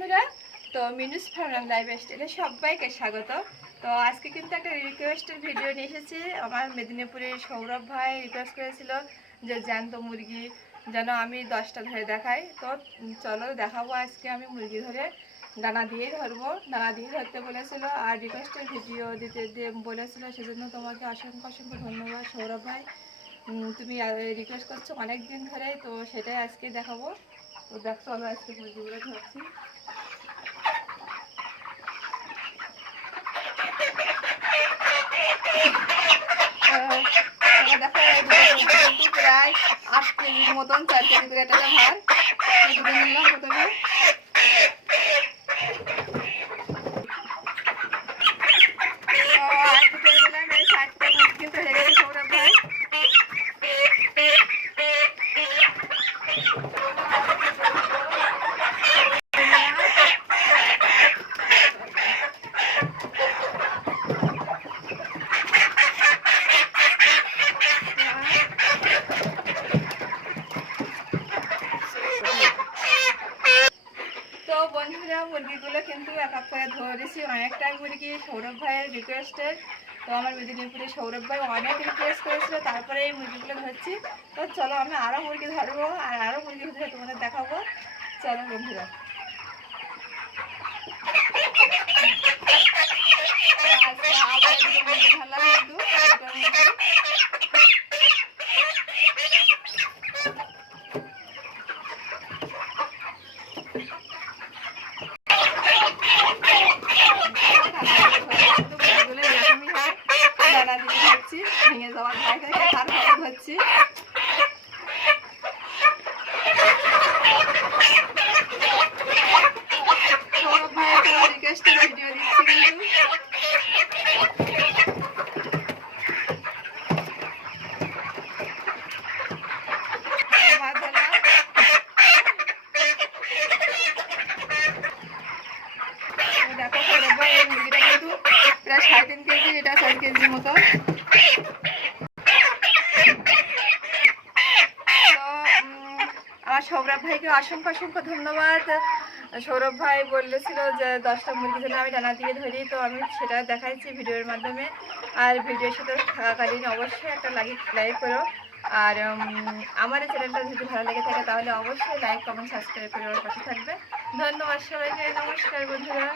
বন্ধুরা, তো মিনুস ফার্ম লাইফস্টাইলে সবাইকে স্বাগত। তো আজকে কিন্তু একটা রিকোয়েস্টের ভিডিও নিয়ে এসেছি। আমার মেদিনীপুরের সৌরভ ভাই রিকোয়েস্ট করেছিল যে জ্যান্ত মুরগি যেন আমি 10টা ধরে দেখাই। তো চলো দেখাবো। আজকে আমি মুরগি ধরে দানা দিয়ে ধরবো, দানা দিয়ে ধরতে বলেছিল আর রিকোয়েস্টের ভিডিও দিতে বলেছিল। সেজন্য তোমাকে অসংখ্য অসংখ্য ধন্যবাদ সৌরভ ভাই। তুমি রিকোয়েস্ট করছো অনেক দিন ধরে, তো সেটাই আজকে দেখাবো। তো দেখ চলো আজকে মুরগিগুলো ধরছি। দেখো কিন্তু প্রায় 8 কেজির মতন, 4 কেজি করে একটা ভার তুলে নিলাম প্রথমে। তো বন্ধুরা, মুরগিগুলো কিন্তু এক এক করে ধরেছি অনেকটাই মুরগি সৌরভ ভাইয়ের রিকোয়েস্টের। তো আমার মেদিনীপুরে সৌরভ ভাই অনেক রিকোয়েস্ট করেছিল, তারপরে এই মুরগিগুলো ধরছি। তো চলো আমি আরও মুরগি ধরবো আর আরও মুরগি ধরে তোমাদের দেখাবো। চলো বন্ধুরা, আবার মুরগি ধরলাম কিন্তু ভেঙে যাওয়ার ভয় থেকে তারপরে ধরছি। সৌরভ ভাইয়ের রিকোয়েস্টের ভিডিও দিচ্ছি কিন্তু। দেখো সৌরভ ভাই এই মুরগিটা কিন্তু প্রায় 3.5 কেজি, এটা 4 কেজির মতো। আমার সৌরভ ভাইকে অসংখ্য অসংখ্য ধন্যবাদ। সৌরভ ভাই বলেছিল যে 10টা মুরগি যেন আমি দানা দিয়ে ধরি, তো আমি সেটা দেখাইছি ভিডিওর মাধ্যমে। আর ভিডিওর সাথে থাকাকালীন অবশ্যই একটা লাইক করো। আর আমার এই চ্যানেলটা যদি ভালো লেগে থাকে তাহলে অবশ্যই লাইক, কমেন্ট, সাবস্ক্রাইব করে আমার পাশে থাকবে। ধন্যবাদ সবাইকে। নমস্কার বন্ধুরা।